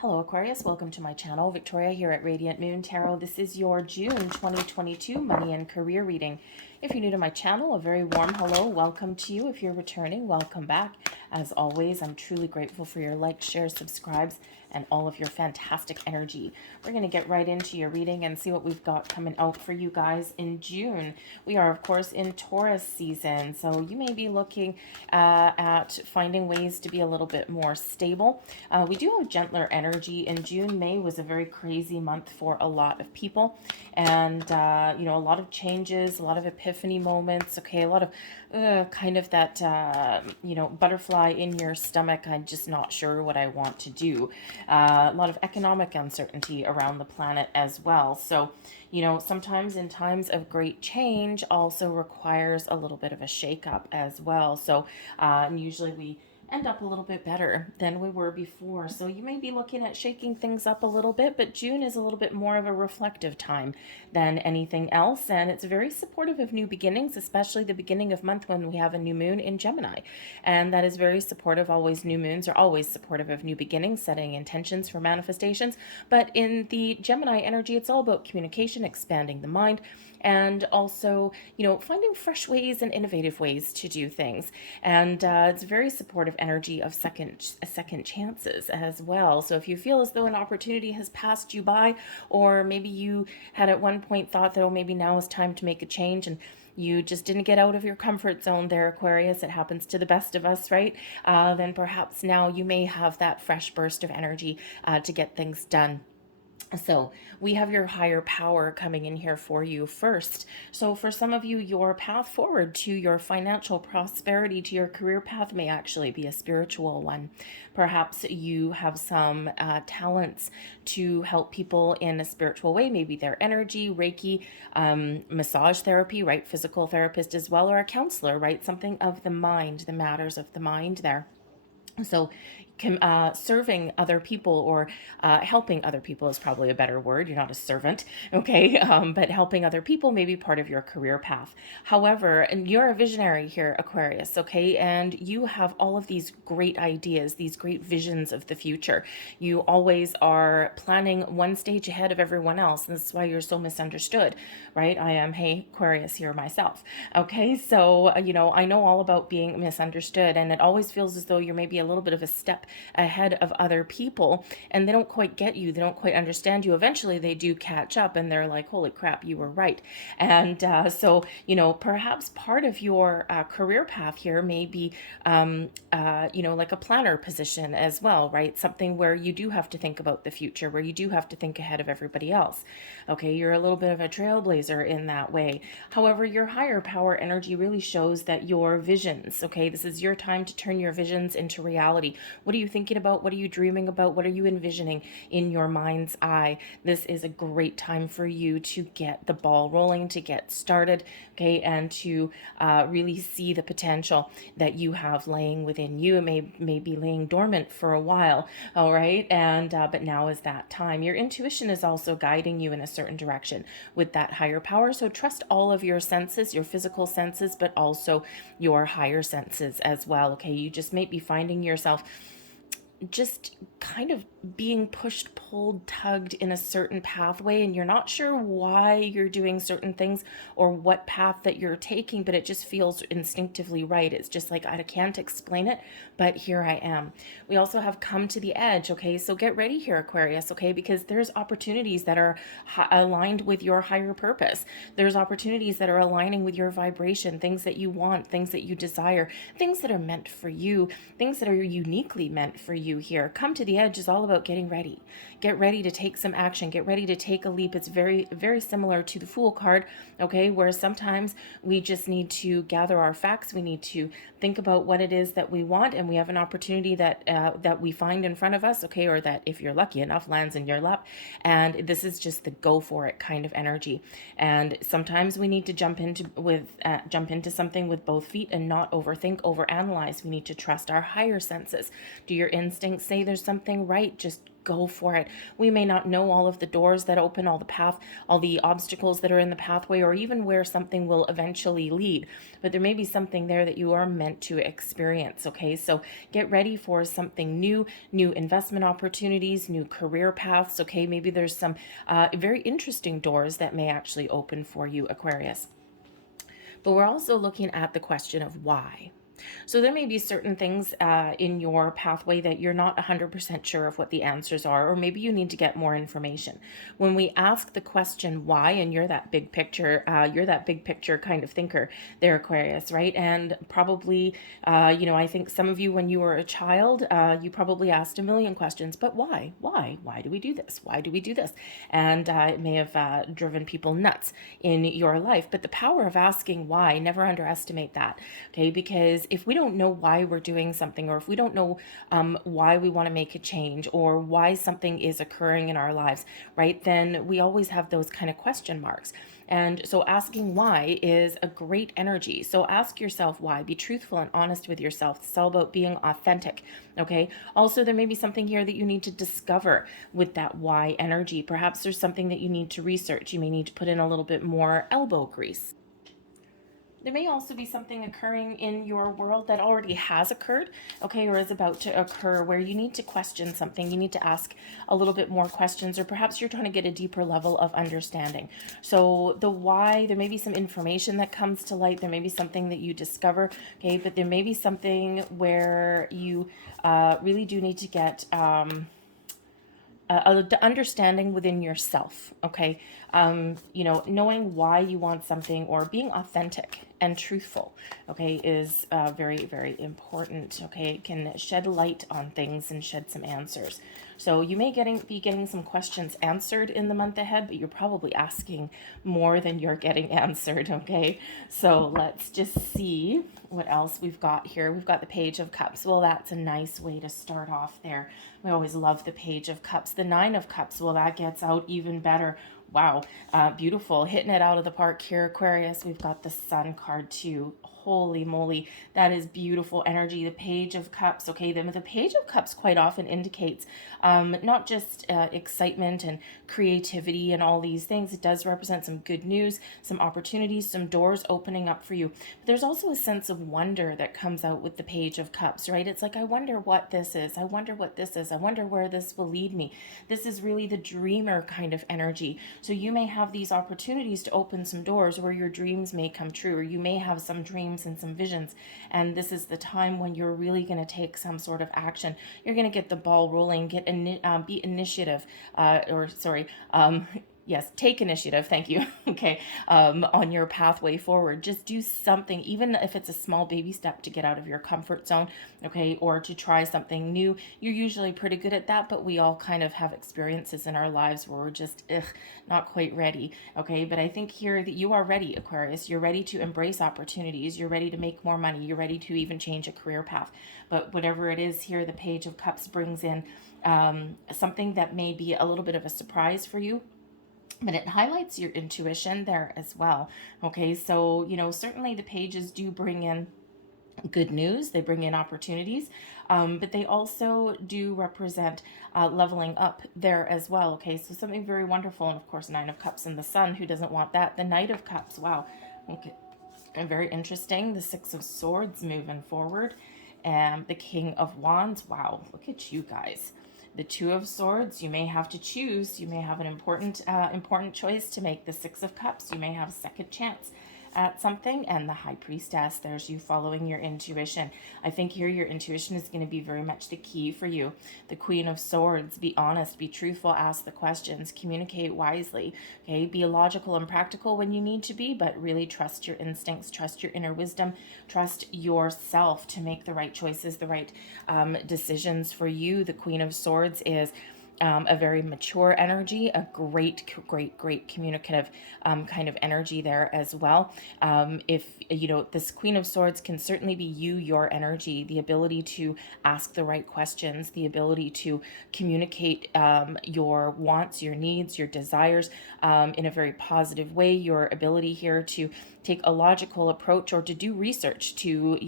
Hello Aquarius, welcome to my channel. Victoria here at Radiant Moon Tarot. This is your June 2022 money and career reading. If you're new to my channel, a very warm hello, welcome to you. If you're returning, welcome back. As always, I'm truly grateful for your likes, shares, subscribes, and all of your fantastic energy. We're going to get right into your reading and see what we've got coming out for you guys in June. We are, of course, in Taurus season, so you may be looking at finding ways to be a little bit more stable. We do have gentler energy in June. May was a very crazy month for a lot of people, and you know, a lot of changes, a lot of epiphany moments. Okay, a lot of kind of that you know, butterfly in your stomach. I'm just not sure what I want to do. A lot of economic uncertainty around the planet as well. So, you know, sometimes in times of great change also requires a little bit of a shakeup as well. So, and usually we end up a little bit better than we were before. So you may be looking at shaking things up a little bit, but June is a little bit more of a reflective time than anything else. And it's very supportive of new beginnings, especially the beginning of month when we have a new moon in Gemini. And that is very supportive. Always new moons are always supportive of new beginnings, setting intentions for manifestations. But in the Gemini energy, it's all about communication, expanding the mind, and also, you know, finding fresh ways and innovative ways to do things. And it's very supportive energy of second chances as well. So if you feel as though an opportunity has passed you by, or maybe you had at one point thought that, oh, maybe now is time to make a change, and you just didn't get out of your comfort zone there, Aquarius, it happens to the best of us, right? Then perhaps now you may have that fresh burst of energy to get things done. So we have your higher power coming in here for you first. So for some of you, your path forward to your financial prosperity, to your career path, may actually be a spiritual one. Perhaps you have some talents to help people in a spiritual way, maybe their energy, Reiki, massage therapy, right? Physical therapist as well, or a counselor, right? Something of the mind, the matters of the mind there. So serving other people, or helping other people is probably a better word. You're not a servant, okay? But helping other people may be part of your career path. However, and you're a visionary here, Aquarius, okay? And you have all of these great ideas, these great visions of the future. You always are planning one stage ahead of everyone else. And this is why you're so misunderstood, right? I am, hey, Aquarius here myself, okay? So, you know, I know all about being misunderstood, and it always feels as though you're maybe a little bit of a step ahead of other people, and they don't quite get you, they don't quite understand you. Eventually they do catch up, and they're like, holy crap, you were right. And so, you know, perhaps part of your career path here may be you know, like a planner position as well, right? Something where you do have to think about the future, where you do have to think ahead of everybody else. Okay, you're a little bit of a trailblazer in that way. However, your higher power energy really shows that your visions, okay, this is your time to turn your visions into reality. What are you thinking about? What are you dreaming about? What are you envisioning in your mind's eye? This is a great time for you to get the ball rolling, to get started, okay, and to really see the potential that you have laying within you. It may be laying dormant for a while, all right, and but now is that time. Your intuition is also guiding you in a certain direction with that higher power. So trust all of your senses, your physical senses, but also your higher senses as well. Okay, you just may be finding yourself just kind of being pushed, pulled, tugged in a certain pathway, and you're not sure why you're doing certain things or what path that you're taking, but it just feels instinctively right. It's just like, I can't explain it, but here I am. We also have come to the edge, okay? So get ready here, Aquarius, okay? Because there's opportunities that are aligned with your higher purpose. There's opportunities that are aligning with your vibration, things that you want, things that you desire, things that are meant for you, things that are uniquely meant for you here. Come to the edge is all about getting ready. Get ready to take some action. Get ready to take a leap. It's very, very similar to the Fool card, okay, where sometimes we just need to gather our facts. We need to think about what it is that we want, and we have an opportunity that that we find in front of us, okay, or that, if you're lucky enough, lands in your lap. And this is just the go for it kind of energy. And sometimes we need to jump into something with both feet and not overthink, overanalyze. We need to trust our higher senses. Do your instincts say there's something right, just go for it. We may not know all of the doors that open, all the obstacles that are in the pathway, or even where something will eventually lead, but there may be something there that you are meant to experience. Okay, so get ready for something new, new investment opportunities, new career paths. Okay, maybe there's some very interesting doors that may actually open for you, Aquarius. But we're also looking at the question of why. So there may be certain things in your pathway that you're not 100% sure of what the answers are, or maybe you need to get more information. When we ask the question why, and you're that big picture kind of thinker there, Aquarius, right? And probably, I think some of you, when you were a child, you probably asked a million questions, but why? Why do we do this? Why do we do this? And it may have driven people nuts in your life. But the power of asking why, never underestimate that, okay? Because if we don't know why we're doing something, or if we don't know why we want to make a change, or why something is occurring in our lives, right, then we always have those kind of question marks. And so asking why is a great energy. So ask yourself why. Be truthful and honest with yourself. It's all about being authentic, okay? Also, there may be something here that you need to discover with that why energy. Perhaps there's something that you need to research. You may need to put in a little bit more elbow grease. There may also be something occurring in your world that already has occurred, okay, or is about to occur, where you need to question something. You need to ask a little bit more questions, or perhaps you're trying to get a deeper level of understanding. So the why, there may be some information that comes to light. There may be something that you discover, okay, but there may be something where you really do need to get understanding within yourself, okay? Knowing why you want something, or being authentic and truthful, okay, is very, very important, okay? It can shed light on things and shed some answers. So you may be getting some questions answered in the month ahead, but you're probably asking more than you're getting answered, okay? So let's just see what else we've got here. We've got the Page of Cups. Well, that's a nice way to start off there. We always love the Page of Cups. The Nine of Cups, well, that gets out even better. Wow, beautiful. Hitting it out of the park here, Aquarius. We've got the Sun card too. Holy moly, that is beautiful energy. The Page of Cups, okay, the Page of Cups quite often indicates not just excitement and creativity and all these things. It does represent some good news, some opportunities, some doors opening up for you. But there's also a sense of wonder that comes out with the Page of Cups, right? It's like, I wonder what this is. I wonder what this is. I wonder where this will lead me. This is really the dreamer kind of energy. So you may have these opportunities to open some doors where your dreams may come true, or you may have some dreams and some visions, and this is the time when you're really going to take some sort of action. You're going to get the ball rolling, be initiative, yes, take initiative. Thank you. Okay. On your pathway forward, just do something, even if it's a small baby step to get out of your comfort zone. Okay. Or to try something new. You're usually pretty good at that, but we all kind of have experiences in our lives where we're just, not quite ready. Okay. But I think here that you are ready, Aquarius. You're ready to embrace opportunities. You're ready to make more money. You're ready to even change a career path. But whatever it is here, the Page of Cups brings in something that may be a little bit of a surprise for you, but it highlights your intuition there as well. Okay, so, certainly the pages do bring in good news. They bring in opportunities, but they also do represent leveling up there as well. Okay, so something very wonderful. And of course, Nine of Cups and the Sun, who doesn't want that? The Knight of Cups, wow. Okay, and very interesting. The Six of Swords moving forward, and the King of Wands. Wow, look at you guys. The Two of Swords, you may have to choose. You may have an important choice to make. The Six of Cups, you may have a second chance at something. And the High Priestess, there's you following your intuition. I think here your intuition is going to be very much the key for you. The Queen of Swords, be honest, be truthful, ask the questions, communicate wisely, okay? Be logical and practical when you need to be, but really trust your instincts, trust your inner wisdom, trust yourself to make the right choices, the right decisions for you. The Queen of Swords is a very mature energy, a great communicative kind of energy there as well. If this Queen of Swords can certainly be your energy, the ability to ask the right questions, the ability to communicate your wants, your needs, your desires in a very positive way, your ability here to take a logical approach or to do research to,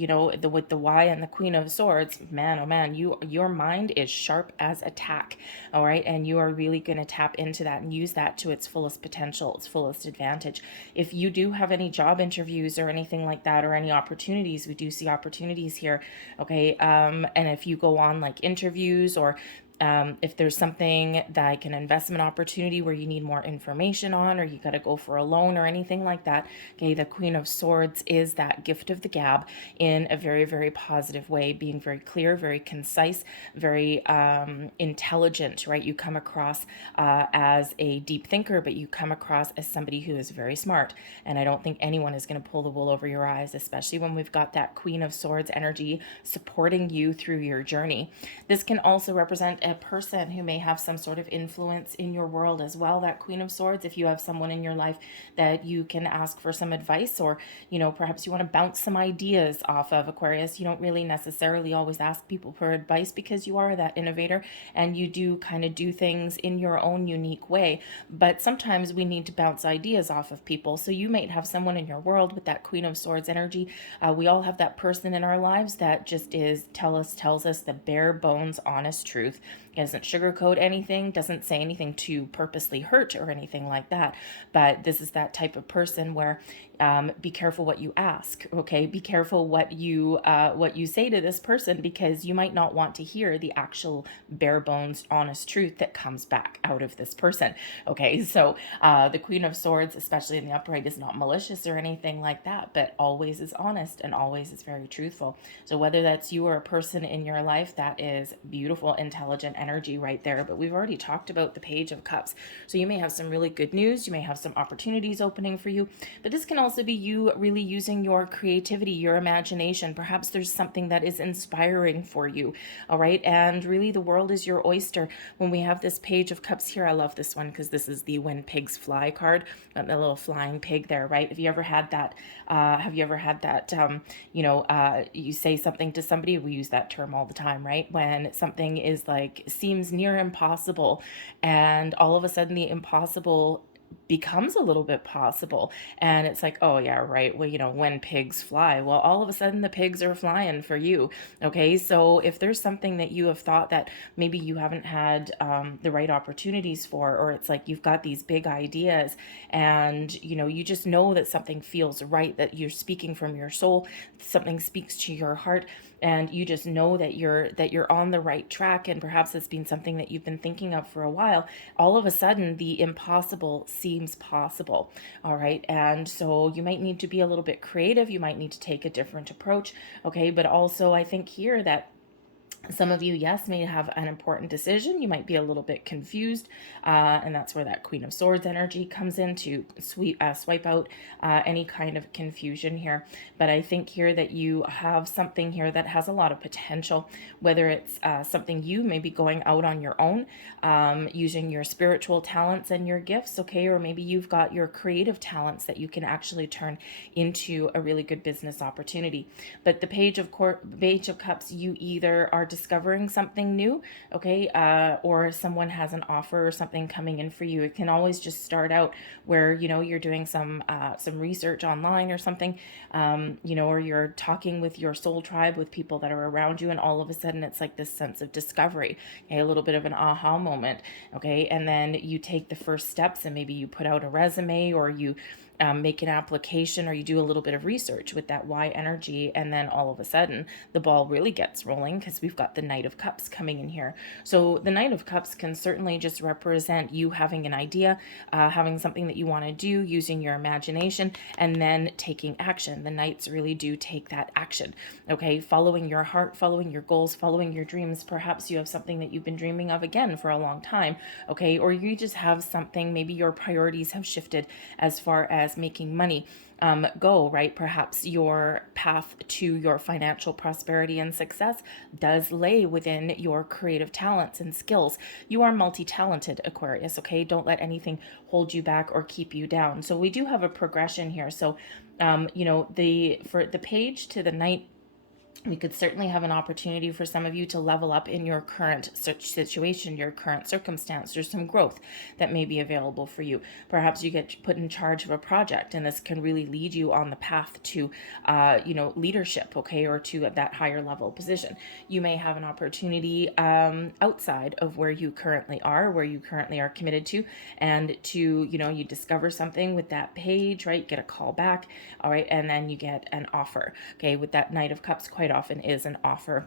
with the Why and the Queen of Swords, man, oh man, your mind is sharp as a tack, all right? And you are really going to tap into that and use that to its fullest potential, its fullest advantage. If you do have any job interviews or anything like that, or any opportunities, we do see opportunities here, okay? And if you go on like interviews, or if there's something like an investment opportunity where you need more information on, or you got to go for a loan or anything like that, okay, the Queen of Swords is that gift of the gab in a very, very positive way, being very clear, very concise, very intelligent, right? You come across as a deep thinker, but you come across as somebody who is very smart. And I don't think anyone is going to pull the wool over your eyes, especially when we've got that Queen of Swords energy supporting you through your journey. This can also represent a person who may have some sort of influence in your world as well, that Queen of Swords. If you have someone in your life that you can ask for some advice, or perhaps you want to bounce some ideas off of, Aquarius, you don't really necessarily always ask people for advice because you are that innovator and you do kind of do things in your own unique way, but sometimes we need to bounce ideas off of people. So you might have someone in your world with that Queen of Swords energy. We all have that person in our lives that just tells us the bare bones honest truth. It doesn't sugarcoat anything, doesn't say anything to purposely hurt or anything like that. But this is that type of person where be careful what you ask, okay? Be careful what you say to this person, because you might not want to hear the actual bare bones honest truth that comes back out of this person, okay? So the Queen of Swords, especially in the upright, is not malicious or anything like that, but always is honest and always is very truthful. So whether that's you or a person in your life, that is beautiful, intelligent energy right there. But we've already talked about the Page of Cups. So you may have some really good news. You may have some opportunities opening for you, but this can also be you really using your creativity, your imagination. Perhaps there's something that is inspiring for you, all right? And really the world is your oyster. When we have this Page of Cups here, I love this one because this is the When Pigs Fly card, got the little flying pig there, right? Have you ever had that? You say something to somebody, we use that term all the time, right? When something is like, seems near impossible, and all of a sudden the impossible becomes a little bit possible, and it's like, oh yeah, right, well, when pigs fly, well, all of a sudden the pigs are flying for you, okay? So if there's something that you have thought that maybe you haven't had the right opportunities for, or it's like you've got these big ideas and you just know that something feels right, that you're speaking from your soul, something speaks to your heart, and you just know that you're on the right track, and perhaps it's been something that you've been thinking of for a while, all of a sudden the impossible seems possible, all right? And so you might need to be a little bit creative, you might need to take a different approach, okay? But also I think here that some of you, yes, may have an important decision. You might be a little bit confused, and that's where that Queen of Swords energy comes in to swipe out any kind of confusion here. But I think here that you have something here that has a lot of potential, whether it's something you may be going out on your own, using your spiritual talents and your gifts, okay? Or maybe you've got your creative talents that you can actually turn into a really good business opportunity. But the Page of Cups, you either are discovering something new, okay, or someone has an offer or something coming in for you. It can always just start out where you're doing some research online or something, or you're talking with your soul tribe, with people that are around you, and all of a sudden it's like this sense of discovery, okay, a little bit of an aha moment, okay, and then you take the first steps and maybe you put out a resume, or you make an application, or you do a little bit of research with that Y energy, and then all of a sudden the ball really gets rolling, because we've got the Knight of Cups coming in here. So the Knight of Cups can certainly just represent you having an idea, having something that you want to do, using your imagination, and then taking action. The Knights really do take that action, okay? Following your heart, following your goals, following your dreams. Perhaps you have something that you've been dreaming of again for a long time, okay? Or you just have something, maybe your priorities have shifted as far as making money go, right? Perhaps your path to your financial prosperity and success does lay within your creative talents and skills. You are multi-talented, Aquarius, okay? Don't let anything hold you back or keep you down. So we do have a progression here. So, for the Page to the Knight, We could certainly have an opportunity for some of you to level up in your current situation, your current circumstance. There's some growth that may be available for you. Perhaps you get put in charge of a project, and this can really lead you on the path to, leadership, okay, or to that higher level position. You may have an opportunity outside of where you currently are committed to, and to, you discover something with that page, right? Get a call back, all right, and then you get an offer, okay, with that Knight of Cups quite often is an offer,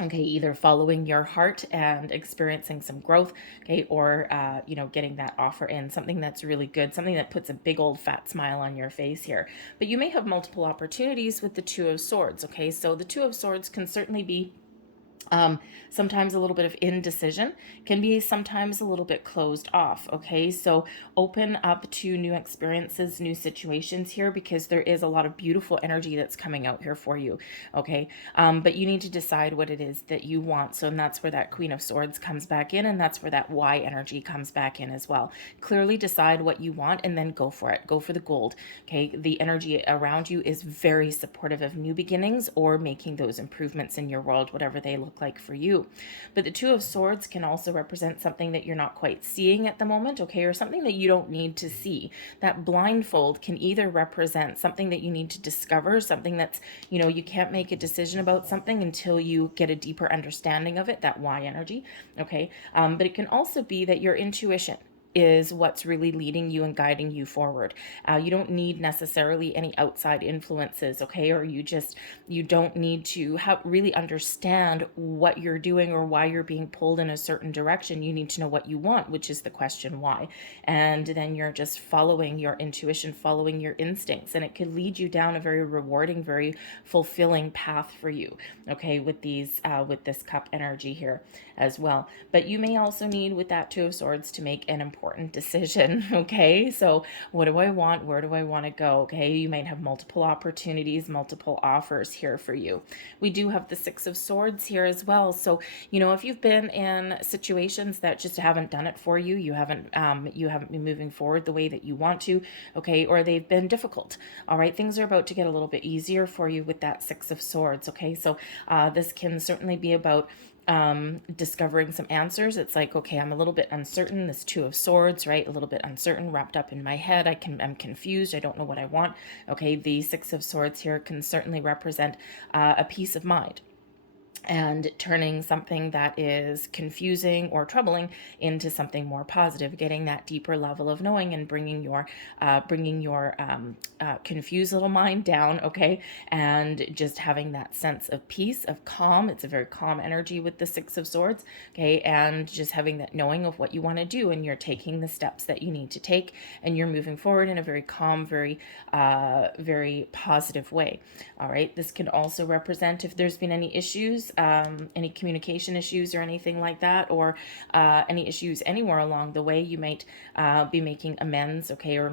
okay, either following your heart and experiencing some growth, okay, or getting that offer in, something that's really good, something that puts a big old fat smile on your face here. But you may have multiple opportunities with the Two of Swords, okay? So the Two of Swords can certainly be sometimes a little bit of indecision, can be sometimes a little bit closed off, okay? So open up to new experiences, new situations here, because there is a lot of beautiful energy that's coming out here for you, okay? But you need to decide what it is that you want. So, and that's where that Queen of Swords comes back in, and that's where that Y energy comes back in as well. Clearly decide what you want and then go for it. Go for the gold, okay? The energy around you is very supportive of new beginnings or making those improvements in your world, whatever they look like for you. But the Two of Swords can also represent something that you're not quite seeing at the moment, okay, or something that you don't need to see. That blindfold can either represent something that you need to discover, something that's, you can't make a decision about something until you get a deeper understanding of it, that Y energy, okay? But it can also be that your intuition is what's really leading you and guiding you forward. You don't need necessarily any outside influences, okay? Or you don't need to really understand what you're doing or why you're being pulled in a certain direction. You need to know what you want, which is the question why. And then you're just following your intuition, following your instincts, and it could lead you down a very rewarding, very fulfilling path for you, okay, with this cup energy here as well. But you may also need, with that Two of Swords, to make an important decision, okay? So what do I want? Where do I want to go? Okay, you might have multiple opportunities, multiple offers here for you. We do have the Six of Swords here as well. So, if you've been in situations that just haven't done it for you, you haven't been moving forward the way that you want to, okay, or they've been difficult, all right, things are about to get a little bit easier for you with that Six of Swords, okay? So this can certainly be about discovering some answers. It's like, okay, I'm a little bit uncertain. This Two of Swords, right? A little bit uncertain, wrapped up in my head. I'm confused. I don't know what I want. Okay, the Six of Swords here can certainly represent a peace of mind, and turning something that is confusing or troubling into something more positive, getting that deeper level of knowing and bringing your confused little mind down, okay, and just having that sense of peace, of calm. It's a very calm energy with the Six of Swords, okay, and just having that knowing of what you want to do, and you're taking the steps that you need to take, and you're moving forward in a very calm, very positive way. All right, this can also represent if there's been any issues, any communication issues or anything like that, or any issues anywhere along the way. You might be making amends, okay, or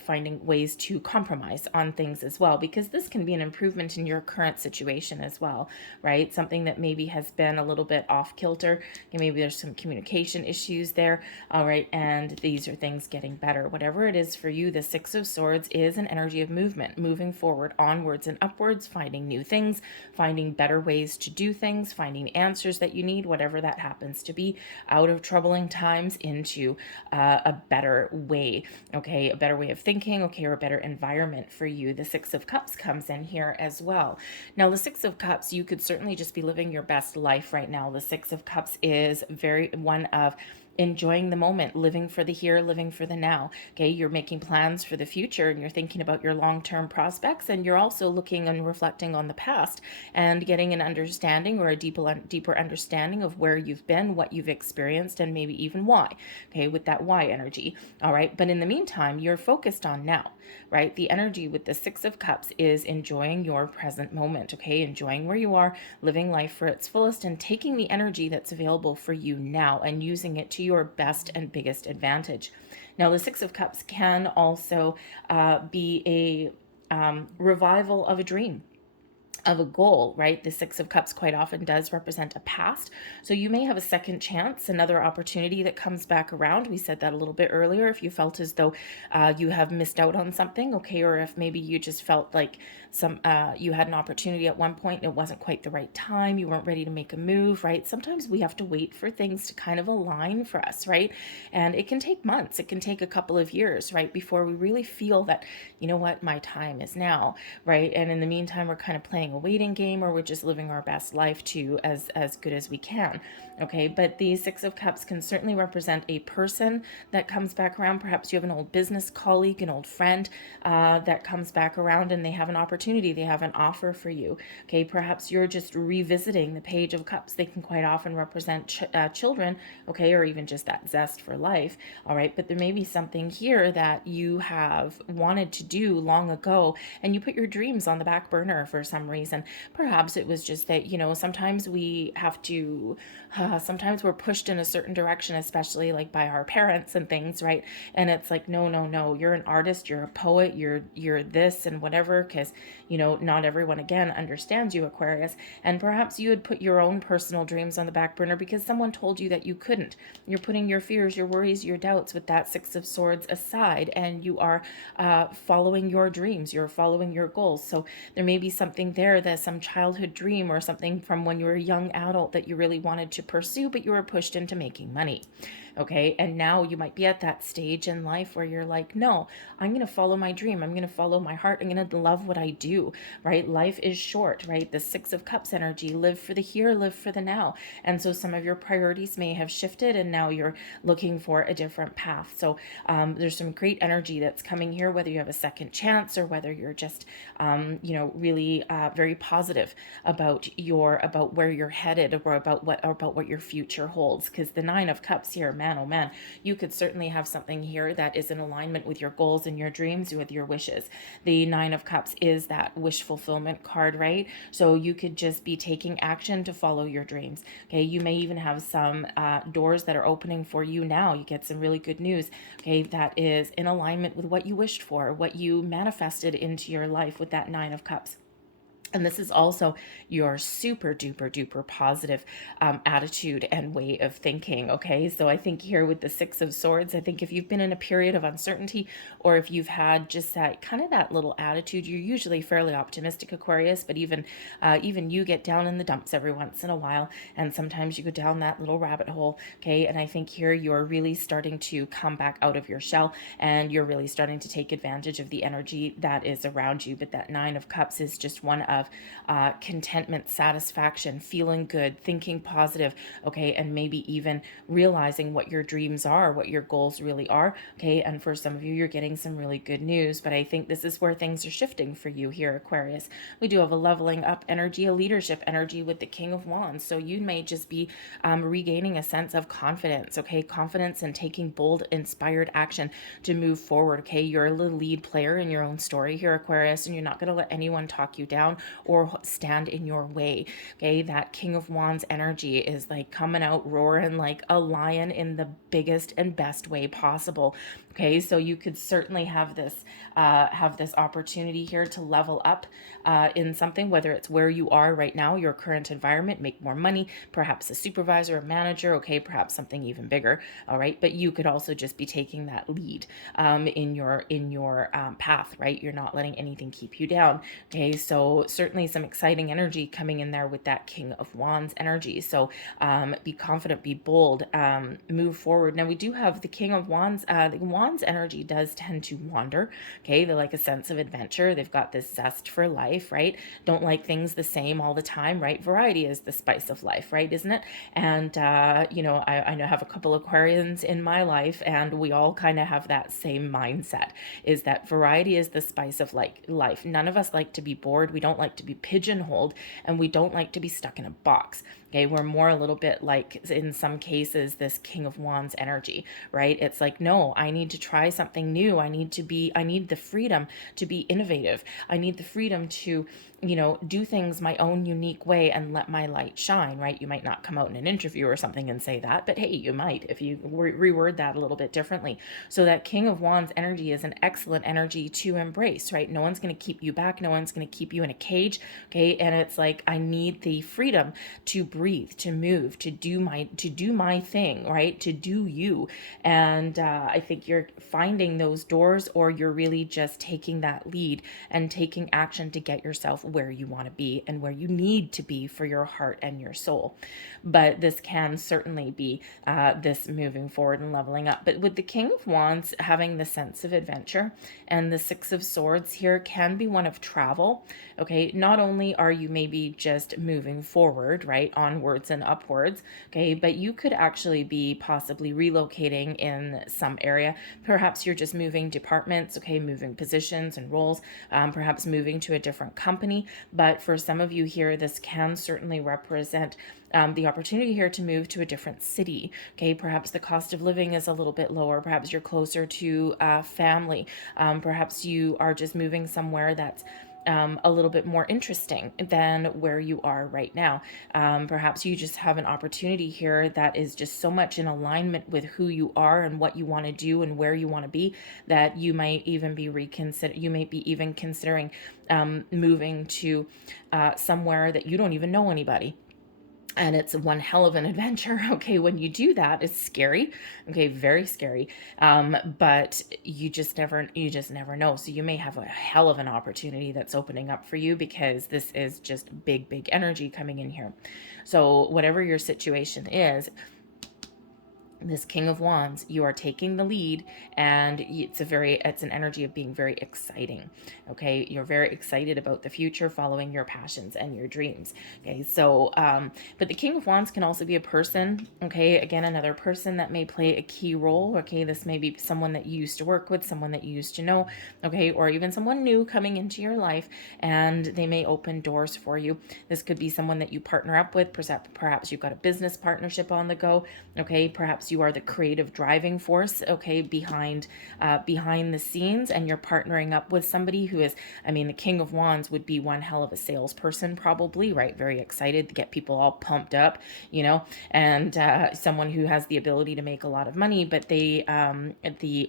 finding ways to compromise on things as well, because this can be an improvement in your current situation as well, right? Something that maybe has been a little bit off kilter, and maybe there's some communication issues there, all right, and these are things getting better. Whatever it is for you, the Six of Swords is an energy of movement, moving forward, onwards and upwards, finding new things, finding better ways to do things, finding answers that you need, whatever that happens to be, out of troubling times into a better way, okay, a better way of thinking, okay, or a better environment for you. The Six of Cups comes in here as well. Now, the Six of Cups, you could certainly just be living your best life right now. The Six of Cups is very one of enjoying the moment, living for the here, living for the now. Okay, you're making plans for the future, and you're thinking about your long-term prospects, and you're also looking and reflecting on the past and getting an understanding, or a deeper understanding of where you've been, what you've experienced, and maybe even why. Okay, with that Y energy. All right, but in the meantime, you're focused on now, right? The energy with the Six of Cups is enjoying your present moment, okay? Enjoying where you are, living life for its fullest, and taking the energy that's available for you now and using it to your best and biggest advantage. Now, the Six of Cups can also be a revival of a dream. of a goal, right? The Six of Cups quite often does represent a past. So you may have a second chance, another opportunity that comes back around. We said that a little bit earlier. If you felt as though you have missed out on something, okay, or if maybe you just felt like you had an opportunity at one point and it wasn't quite the right time, you weren't ready to make a move, right? Sometimes we have to wait for things to kind of align for us, right? And it can take months, it can take a couple of years, right, before we really feel that, you know what, my time is now, right? And in the meantime, we're kind of playing a waiting game, or we're just living our best life too, as good as we can. Okay, but the Six of Cups can certainly represent a person that comes back around. Perhaps you have an old business colleague, an old friend that comes back around, and they have an opportunity, they have an offer for you. Okay, perhaps you're just revisiting the Page of Cups. They can quite often represent children, okay, or even just that zest for life. All right, but there may be something here that you have wanted to do long ago, and you put your dreams on the back burner for some reason. Perhaps it was just that, sometimes we have to, sometimes we're pushed in a certain direction, especially like by our parents and things, right? And it's like, no, no, no, you're an artist, you're a poet, you're this and whatever, because, not everyone, again, understands you, Aquarius. And perhaps you had put your own personal dreams on the back burner because someone told you that you couldn't. You're putting your fears, your worries, your doubts with that Six of Swords aside, and you are following your dreams, you're following your goals. So there may be something there, that some childhood dream or something from when you were a young adult that you really wanted to pursue, but you were pushed into making money. Okay, and now you might be at that stage in life where you're like, no, I'm going to follow my dream. I'm going to follow my heart. I'm going to love what I do, right? Life is short, right? The Six of Cups energy, live for the here, live for the now. And so some of your priorities may have shifted, and now you're looking for a different path. So there's some great energy that's coming here, whether you have a second chance or whether you're just, really very positive about where you're headed, or about what your future holds. Because the Nine of Cups here, man, oh man, you could certainly have something here that is in alignment with your goals and your dreams, with your wishes. The Nine of Cups is that wish fulfillment card, right? So you could just be taking action to follow your dreams. Okay, you may even have some doors that are opening for you now. You get some really good news, okay, that is in alignment with what you wished for, what you manifested into your life with that Nine of Cups. And this is also your super duper duper positive attitude and way of thinking. Okay, so I think here with the Six of Swords, I think if you've been in a period of uncertainty, or if you've had just that kind of that little attitude, you're usually fairly optimistic, Aquarius. But even you get down in the dumps every once in a while, and sometimes you go down that little rabbit hole. Okay, and I think here you're really starting to come back out of your shell, and you're really starting to take advantage of the energy that is around you. But that Nine of Cups is just one of contentment, satisfaction, feeling good, thinking positive, okay, and maybe even realizing what your dreams are, what your goals really are, okay. And for some of you, you're getting some really good news. But I think this is where things are shifting for you here, Aquarius. We do have a leveling up energy, a leadership energy with the King of Wands. So you may just be regaining a sense of confidence, okay, confidence and taking bold, inspired action to move forward, okay. You're the lead player in your own story here, Aquarius, and you're not going to let anyone talk you down or stand in your way, okay. That King of Wands energy is like coming out roaring like a lion in the biggest and best way possible, okay. So you could certainly have this opportunity here to level up in something, whether it's where you are right now, your current environment, make more money, perhaps a supervisor, a manager, okay, perhaps something even bigger, all right. But you could also just be taking that lead in your path, right? You're not letting anything keep you down, okay. So certainly some exciting energy coming in there with that King of Wands energy. So be confident, be bold, move forward. Now we do have the King of Wands. The Wands energy does tend to wander, okay. They like a sense of adventure. They've got this zest for life, right? Don't like things the same all the time, right? Variety is the spice of life, right? Isn't it? And I know I have a couple Aquarians in my life, and we all kind of have that same mindset, is that variety is the spice of life. None of us like to be bored. We don't like to be pigeonholed, and we don't like to be stuck in a box. Okay, we're more a little bit like, in some cases, this King of Wands energy, right? It's like, no, I need to try something new. I need the freedom to be innovative. I need the freedom to, do things my own unique way and let my light shine, right? You might not come out in an interview or something and say that, but hey, you might if you reword that a little bit differently. So that King of Wands energy is an excellent energy to embrace, right? No one's going to keep you back. No one's going to keep you in a cage. Okay. And it's like, I need the freedom to breathe, to move, to do my thing, right? To do you. And I think you're finding those doors, or you're really just taking that lead and taking action to get yourself where you want to be and where you need to be for your heart and your soul. But this can certainly be this moving forward and leveling up. But with the King of Wands having the sense of adventure, and the Six of Swords here can be one of travel. Okay, not only are you maybe just moving forward, right, onwards and upwards, okay, but you could actually be possibly relocating in some area. Perhaps you're just moving departments, okay, moving positions and roles, perhaps moving to a different company. But for some of you here, this can certainly represent the opportunity here to move to a different city. Okay, perhaps the cost of living is a little bit lower. Perhaps you're closer to family. Perhaps you are just moving somewhere that's a little bit more interesting than where you are right now. Perhaps you just have an opportunity here that is just so much in alignment with who you are and what you want to do and where you want to be, that you might even be even considering moving to somewhere that you don't even know anybody. And it's one hell of an adventure. Okay, when you do that, it's scary. Okay, very scary. But you just never know. So you may have a hell of an opportunity that's opening up for you, because this is just big energy coming in here. So whatever your situation is, this King of Wands, you are taking the lead, and it's an energy of being very exciting. Okay, you're very excited about the future, following your passions and your dreams. Okay, so but the King of Wands can also be a person. Okay, again, another person that may play a key role. Okay, this may be someone that you used to work with, someone that you used to know. Okay, or even someone new coming into your life, and they may open doors for you. This could be someone that you partner up with. Perhaps you've got a business partnership on the go. Okay, perhaps you are the creative driving force, okay, behind the scenes, and you're partnering up with somebody who is, the King of Wands would be one hell of a salesperson, probably, right? Very excited to get people all pumped up, and someone who has the ability to make a lot of money. But the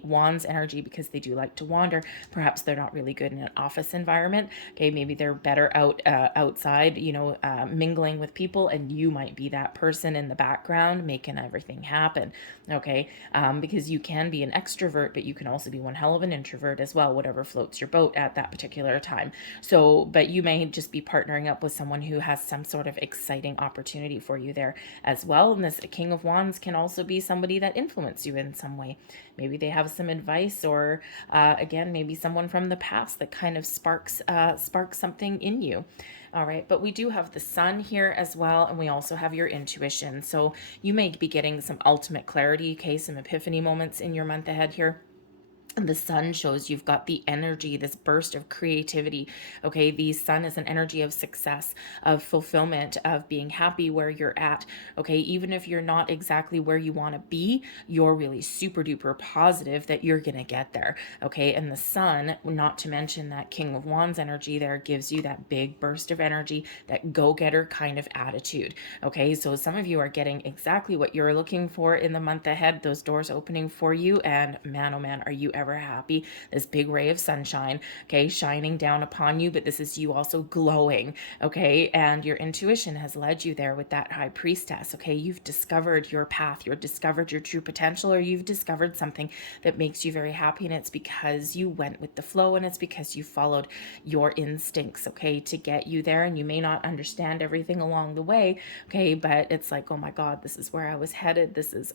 Wands energy, because they do like to wander, perhaps they're not really good in an office environment. Okay, maybe they're better outside, mingling with people, and you might be that person in the background making everything happen. Okay, because you can be an extrovert, but you can also be one hell of an introvert as well, whatever floats your boat at that particular time. So, but you may just be partnering up with someone who has some sort of exciting opportunity for you there as well. And this King of Wands can also be somebody that influenced you in some way. Maybe they have some advice, or again, maybe someone from the past that kind of sparks something in you. All right, but we do have the Sun here as well, and we also have your intuition. So you may be getting some ultimate clarity, okay, some epiphany moments in your month ahead here. And the Sun shows you've got the energy, this burst of creativity. Okay, the Sun is an energy of success, of fulfillment, of being happy where you're at. Okay, even if you're not exactly where you want to be, you're really super duper positive that you're gonna get there. Okay, and the Sun, not to mention that King of Wands energy there, gives you that big burst of energy, that go-getter kind of attitude. Okay, so some of you are getting exactly what you're looking for in the month ahead, those doors opening for you, and man, oh man, are you ever happy. This big ray of sunshine, okay, shining down upon you, but this is you also glowing, okay, and your intuition has led you there with that High Priestess. Okay, you've discovered your path, you've discovered your true potential, or you've discovered something that makes you very happy, and it's because you went with the flow, and it's because you followed your instincts, okay, to get you there. And you may not understand everything along the way, okay, but it's like, oh my God, this is where I was headed. This is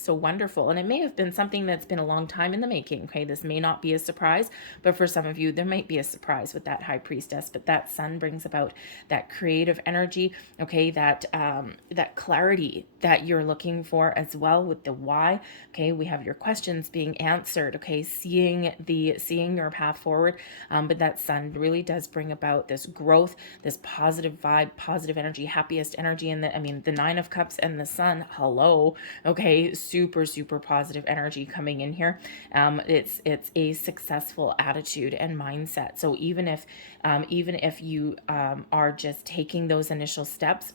so wonderful. And it may have been something that's been a long time in the making. thinking. Okay, this may not be a surprise, but for some of you, there might be a surprise with that High Priestess. But that Sun brings about that creative energy, okay, that that clarity that you're looking for as well with the why. Okay, we have your questions being answered. Okay, seeing your path forward. But that Sun really does bring about this growth, this positive vibe, positive energy, happiest energy. And the Nine of Cups and the Sun, hello. Okay, super, super positive energy coming in here. It's a successful attitude and mindset. So even if you are just taking those initial steps,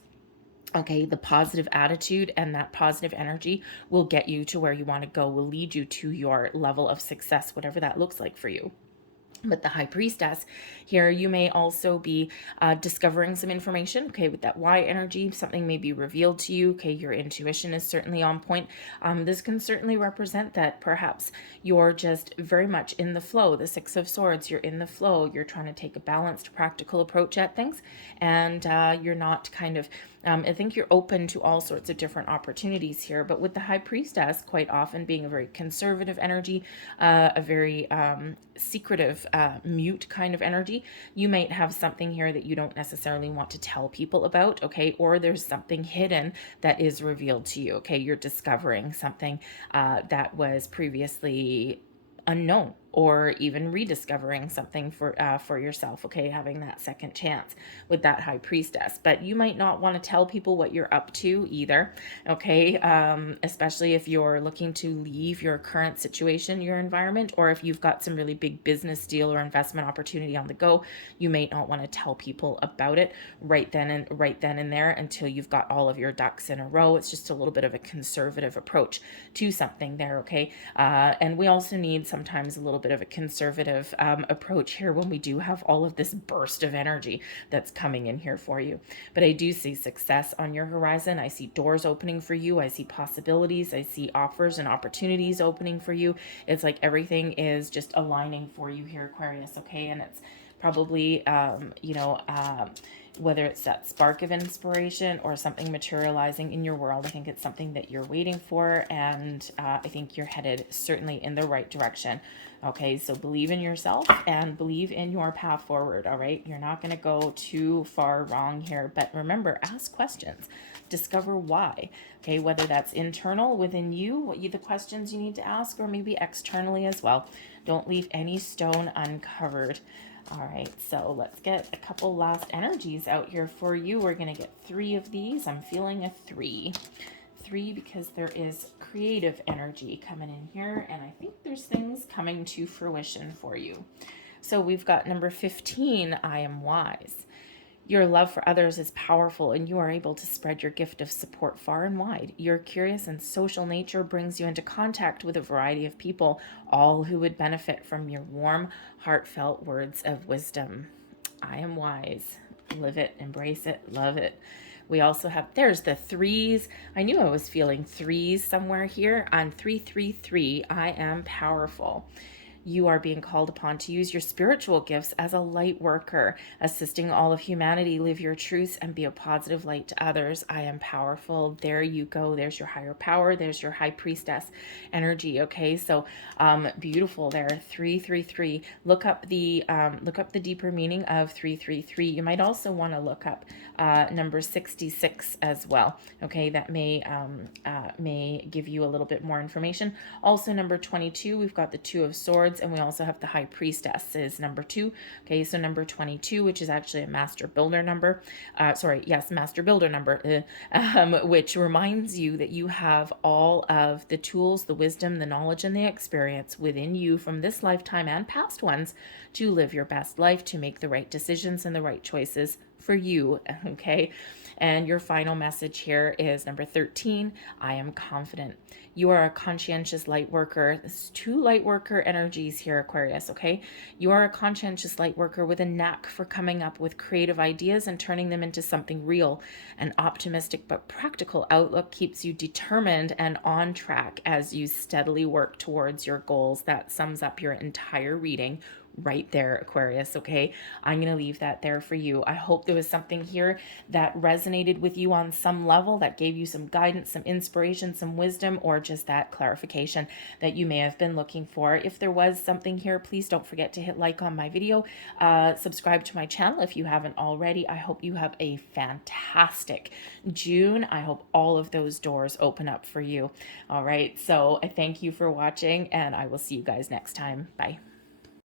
okay, the positive attitude and that positive energy will get you to where you want to go, will lead you to your level of success, whatever that looks like for you. But the High Priestess here, you may also be discovering some information. Okay, with that Y energy, something may be revealed to you. Okay, your intuition is certainly on point. This can certainly represent that perhaps you're just very much in the flow. The Six of Swords, you're in the flow. You're trying to take a balanced, practical approach at things, and you're not kind of I think you're open to all sorts of different opportunities here. But with the High Priestess, quite often being a very conservative energy, a very secretive, mute kind of energy, you might have something here that you don't necessarily want to tell people about, okay? Or there's something hidden that is revealed to you, okay? You're discovering something that was previously unknown, or even rediscovering something for yourself, okay, having that second chance with that High Priestess. But you might not want to tell people what you're up to either, okay, especially if you're looking to leave your current situation, your environment, or if you've got some really big business deal or investment opportunity on the go. You may not want to tell people about it right then and there until you've got all of your ducks in a row. It's just a little bit of a conservative approach to something there, okay? And we also need sometimes a little bit of a conservative approach here when we do have all of this burst of energy that's coming in here for you. But I do see success on your horizon. I see doors opening for you. I see possibilities. I see offers and opportunities opening for you. It's like everything is just aligning for you here, Aquarius, okay? And it's probably, whether it's that spark of inspiration or something materializing in your world, I think it's something that you're waiting for, and I think you're headed certainly in the right direction. Okay, so believe in yourself and believe in your path forward, all right? You're not going to go too far wrong here, but remember, ask questions. Discover why, okay? Whether that's internal within you, the questions you need to ask, or maybe externally as well. Don't leave any stone uncovered. All right, so let's get a couple last energies out here for you. We're going to get 3 of these. I'm feeling a 3. 3 because there is creative energy coming in here, and I think there's things coming to fruition for you. So we've got number 15, I am wise. Your love for others is powerful, and you are able to spread your gift of support far and wide. Your curious and social nature brings you into contact with a variety of people, all who would benefit from your warm, heartfelt words of wisdom. I am wise. Live it, embrace it, love it. We also have, there's the 3s. I knew I was feeling 3s somewhere here. On 333, I am powerful. You are being called upon to use your spiritual gifts as a light worker, assisting all of humanity. Live your truths and be a positive light to others. I am powerful. There you go. There's your higher power. There's your High Priestess energy. Okay, so beautiful there. 333. Look up the deeper meaning of 333. You might also want to look up number 66 as well. Okay, that may give you a little bit more information. Also, number 22. We've got the 2 of Swords. And we also have the High Priestess is number 2. Okay, so number 22, which is actually a Master Builder number. Master Builder number, which reminds you that you have all of the tools, the wisdom, the knowledge, and the experience within you from this lifetime and past ones to live your best life, to make the right decisions and the right choices for you. Okay, and your final message here is number 13. I am confident. You are a conscientious light worker. There's 2 light worker energies here, Aquarius, okay? You are a conscientious light worker with a knack for coming up with creative ideas and turning them into something real. An optimistic but practical outlook keeps you determined and on track as you steadily work towards your goals. That sums up your entire reading right there, Aquarius, okay? I'm going to leave that there for you. I hope there was something here that resonated with you on some level, that gave you some guidance, some inspiration, some wisdom, or just that clarification that you may have been looking for. If there was something here, please don't forget to hit like on my video. Subscribe to my channel if you haven't already. I hope you have a fantastic June. I hope all of those doors open up for you. All right, so I thank you for watching, and I will see you guys next time. Bye.